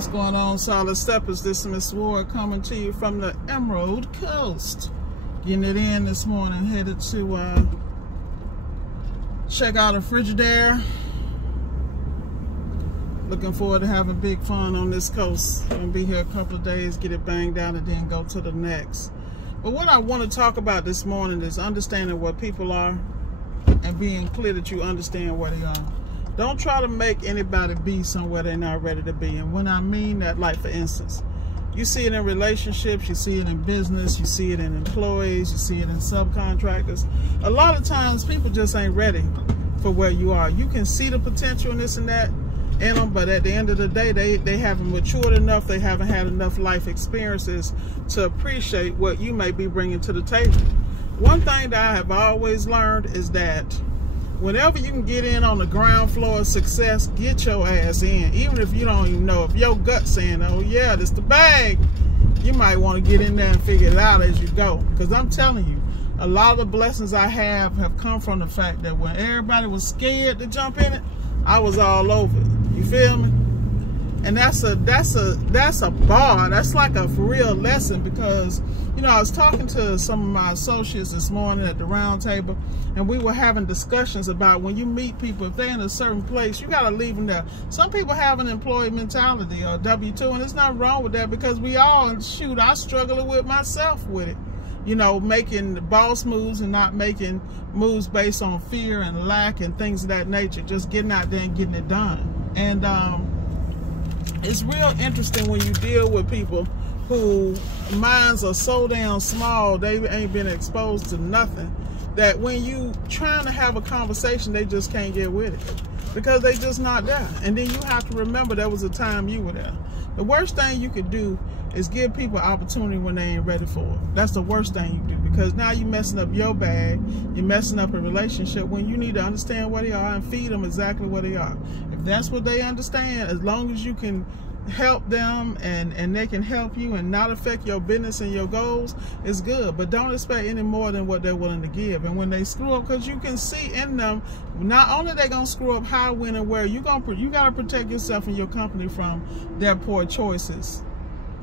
What's going on, solid steppers? This is Miss Ward coming to you from the Emerald Coast. Getting it in this morning, headed to check out a Frigidaire. Looking forward to having big fun on this coast. Gonna be here a couple of days, get it banged out, and then go to the next. But what I want to talk about this morning is understanding what people are and being clear that you understand what they are. Don't try to make anybody be somewhere they're not ready to be. And when I mean that, like for instance, you see it in relationships, you see it in business, you see it in employees, you see it in subcontractors. A lot of times people just ain't ready for where you are. You can see the potential in this and that in them, but at the end of the day, they haven't matured enough, they haven't had enough life experiences to appreciate what you may be bringing to the table. One thing that I have always learned is that whenever you can get in on the ground floor of success, get your ass in. Even if you don't even know, if your gut's saying, oh yeah, this the bag, you might want to get in there and figure it out as you go. Because I'm telling you, a lot of the blessings I have come from the fact that when everybody was scared to jump in it, I was all over it. You feel me? And that's a bar. That's like a for real lesson, because you know, I was talking to some of my associates this morning at the round table, and we were having discussions about when you meet people, if they're in a certain place, you got to leave them there. Some people have an employee mentality or W-2, and there's nothing wrong with that, because we all, shoot, I struggle with myself with it. You know, making boss moves and not making moves based on fear and lack and things of that nature. Just getting out there and getting it done. And it's real interesting when you deal with people who minds are so damn small, they ain't been exposed to nothing, that when you trying to have a conversation, they just can't get with it because they just not there. And then you have to remember there was a time you were there. The worst thing you could do is give people opportunity when they ain't ready for it. That's the worst thing you do, because now you're messing up your bag, you're messing up a relationship when you need to understand what they are and feed them exactly what they are. If that's what they understand, as long as you can help them and they can help you and not affect your business and your goals, it's good. But don't expect any more than what they're willing to give. And when they screw up, because you can see in them, not only they gonna screw up how, when, and where, you gotta protect yourself and your company from their poor choices.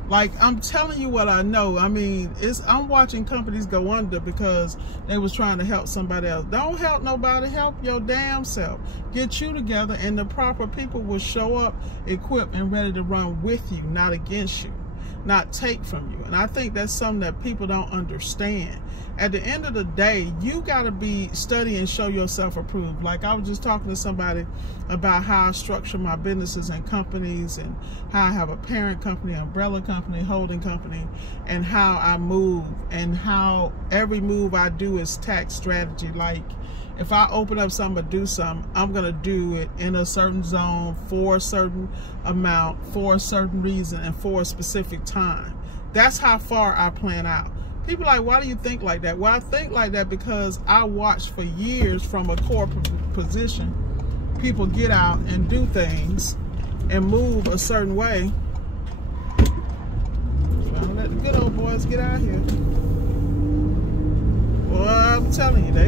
Like, I'm telling you what I know. I mean, I'm watching companies go under because they was trying to help somebody else. Don't help nobody, help your damn self. Get you together, and the proper people will show up equipped and ready to run with you, not against you, not take from you. And I think that's something that people don't understand. At the end of the day, you got to be study and show yourself approved. Like, I was just talking to somebody about how I structure my businesses and companies, and how I have a parent company, umbrella company, holding company, and how I move, and how every move I do is tax strategy. Like, if I open up something or do something, I'm going to do it in a certain zone for a certain amount, for a certain reason, and for a specific time. That's how far I plan out. People are like, why do you think like that? Well, I think like that because I watched for years from a corporate position people get out and do things and move a certain way. Trying to let the good old boys get out here. Well, I'm telling you, they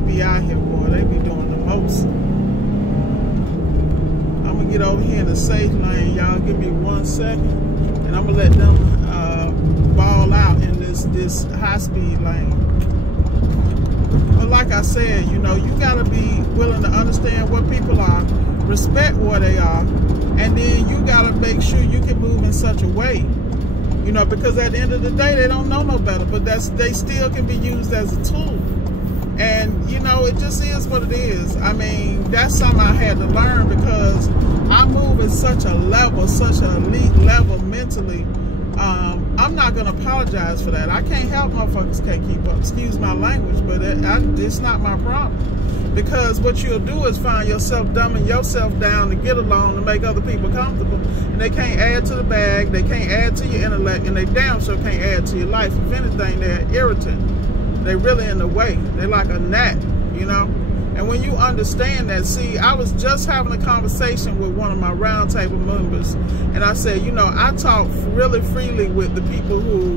be out here, boy. They be doing the most. I'm gonna get over here in the safe lane. Y'all give me 1 second, and I'm gonna let them ball out in this high-speed lane. But like I said, you know, you gotta be willing to understand what people are, respect what they are, and then you gotta make sure you can move in such a way, you know, because at the end of the day, they don't know no better, but they still can be used as a tool. And you know, it just is what it is. I mean, that's something I had to learn, because I move at such a level, such an elite level mentally. I'm not going to apologize for that. I can't help motherfuckers can't keep up. Excuse my language, but it's not my problem. Because what you'll do is find yourself dumbing yourself down to get along, to make other people comfortable. And they can't add to the bag, they can't add to your intellect, and they damn sure can't add to your life. If anything, they're irritant. They're really in the way. They're like a gnat, you know? And when you understand that, see, I was just having a conversation with one of my roundtable members, and I said, you know, I talk really freely with the people who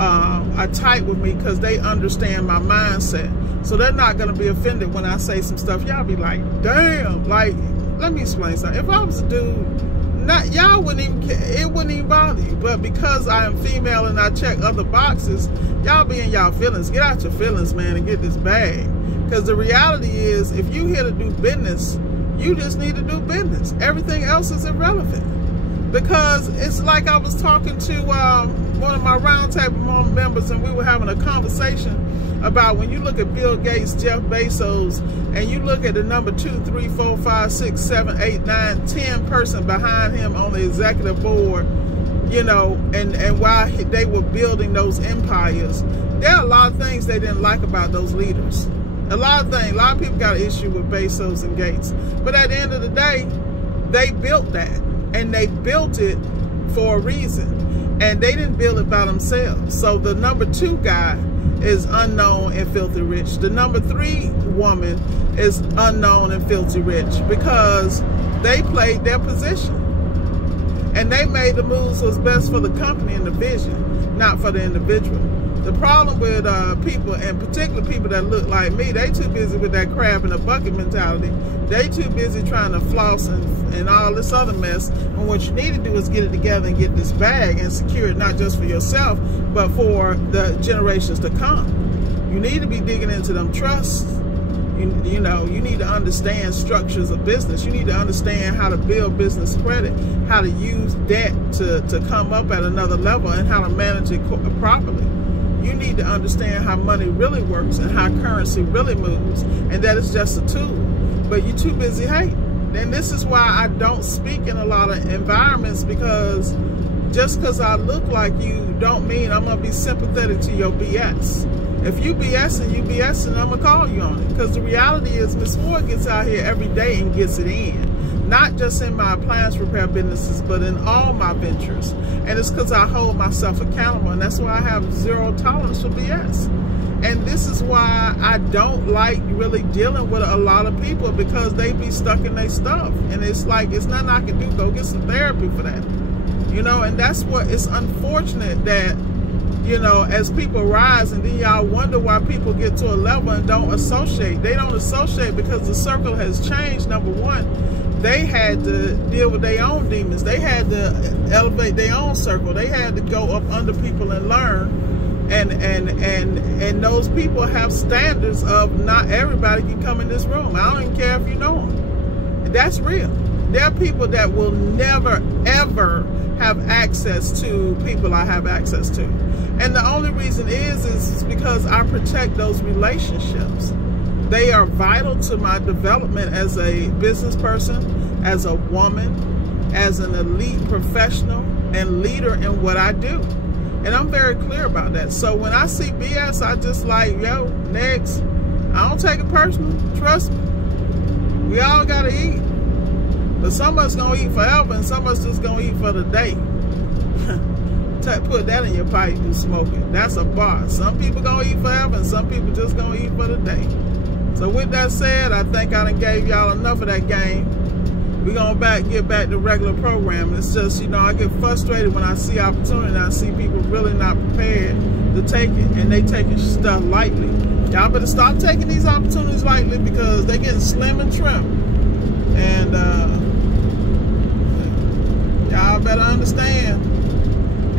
are tight with me, because they understand my mindset. So they're not going to be offended when I say some stuff. Y'all be like, damn, like, let me explain something. If I was a dude y'all wouldn't even care. It wouldn't even bother you. But because I am female and I check other boxes, y'all be in y'all feelings. Get out your feelings, man, and get this bag. Because the reality is, if you here to do business, you just need to do business. Everything else is irrelevant. Because it's like I was talking to one of my roundtable members, and we were having a conversation about when you look at Bill Gates, Jeff Bezos, and you look at the number 2, 3, 4, 5, 6, 7, 8, 9, 10 person behind him on the executive board, you know, and why they were building those empires. There are a lot of things they didn't like about those leaders. A lot of things. A lot of people got an issue with Bezos and Gates. But at the end of the day, they built that. And they built it for a reason. And they didn't build it by themselves. So the number 2 guy is unknown and filthy rich. The number 3 woman is unknown and filthy rich because they played their position. And they made the moves was best for the company and the vision, not for the individual. The problem with people, and particularly people that look like me, they too busy with that crab in a bucket mentality. They too busy trying to floss and all this other mess. And what you need to do is get it together and get this bag and secure it, not just for yourself, but for the generations to come. You need to be digging into them trusts. You know, you need to understand structures of business. You need to understand how to build business credit, how to use debt to come up at another level, and how to manage it properly. You need to understand how money really works and how currency really moves, and that it's just a tool. But you're too busy hating. And this is why I don't speak in a lot of environments, because just because I look like you don't mean I'm going to be sympathetic to your BS. If you BSing, I'm going to call you on it. Because the reality is Miss Ward gets out here every day and gets it in. Not just in my appliance repair businesses, but in all my ventures. And it's because I hold myself accountable. And that's why I have zero tolerance for BS. And this is why I don't like really dealing with a lot of people, because they be stuck in their stuff. And it's like, it's nothing I can do. Go get some therapy for that. You know, and that's what, it's unfortunate that, you know, as people rise, and then y'all wonder why people get to a level and don't associate. They don't associate because the circle has changed. Number one, they had to deal with their own demons. They had to elevate their own circle. They had to go up under people and learn. And those people have standards of not everybody can come in this room. I don't even care if you know them. That's real. There are people that will never, ever have access to people I have access to. And the only reason is because I protect those relationships. They are vital to my development as a business person, as a woman, as an elite professional, and leader in what I do. And I'm very clear about that. So when I see BS, I just like, yo, next. I don't take it personal. Trust me. We all got to eat. But some of us going to eat forever, and some of us just going to eat for the day. Put that in your pipe and smoke it. That's a bar. Some people going to eat forever, and some people just going to eat for the day. So with that said, I think I done gave y'all enough of that game. We're going to get back to regular programming. It's just, you know, I get frustrated when I see opportunity and I see people really not prepared to take it, and they taking stuff lightly. Y'all better stop taking these opportunities lightly, because they getting slim and trim. And y'all better understand,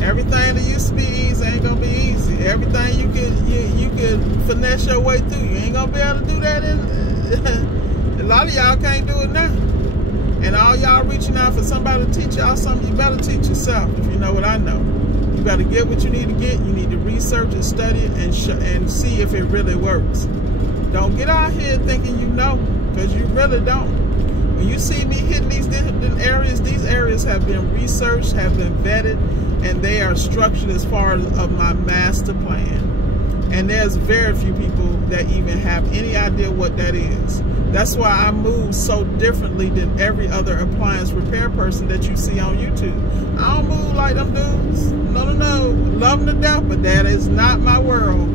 everything that used to be easy ain't gonna be easy. Everything you could finesse your way through, you ain't gonna be able to do that. A lot of y'all can't do it now. And all y'all reaching out for somebody to teach y'all something, you better teach yourself, if you know what I know. You better get what you need to get. You need to research and study it and see if it really works. Don't get out here thinking you know, because you really don't. When you see me hitting these different areas, these areas have been researched, have been vetted, and they are structured as far as of my master plan. And there's very few people that even have any idea what that is. That's why I move so differently than every other appliance repair person that you see on YouTube. I don't move like them dudes. No. Love them to death, but that is not my world.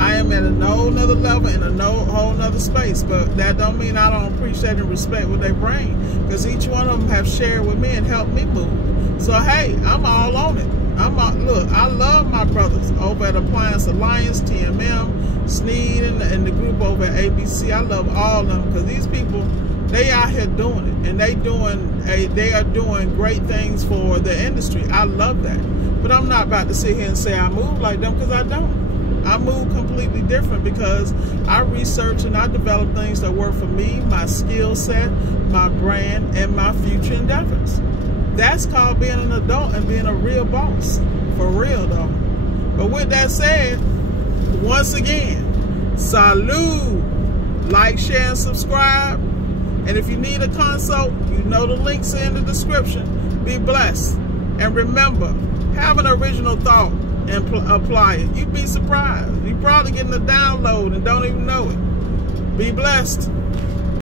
I am at a whole nother level in a whole nother space, but that don't mean I don't appreciate and respect what they bring, because each one of them have shared with me and helped me move. So hey, I'm all on it. Look, I love my brothers over at Appliance Alliance, TMM, Sneed, and the group over at ABC. I love all of them, because these people, they out here doing it, and they doing they are doing great things for the industry. I love that. But I'm not about to sit here and say I move like them, because I don't. I move completely different because I research and I develop things that work for me, my skill set, my brand, and my future endeavors. That's called being an adult and being a real boss. For real, though. But with that said, once again, salute. Like, share, and subscribe. And if you need a consult, you know the links are in the description. Be blessed. And remember, have an original thought and apply it. You'd be surprised. You're probably getting a download and don't even know it. Be blessed.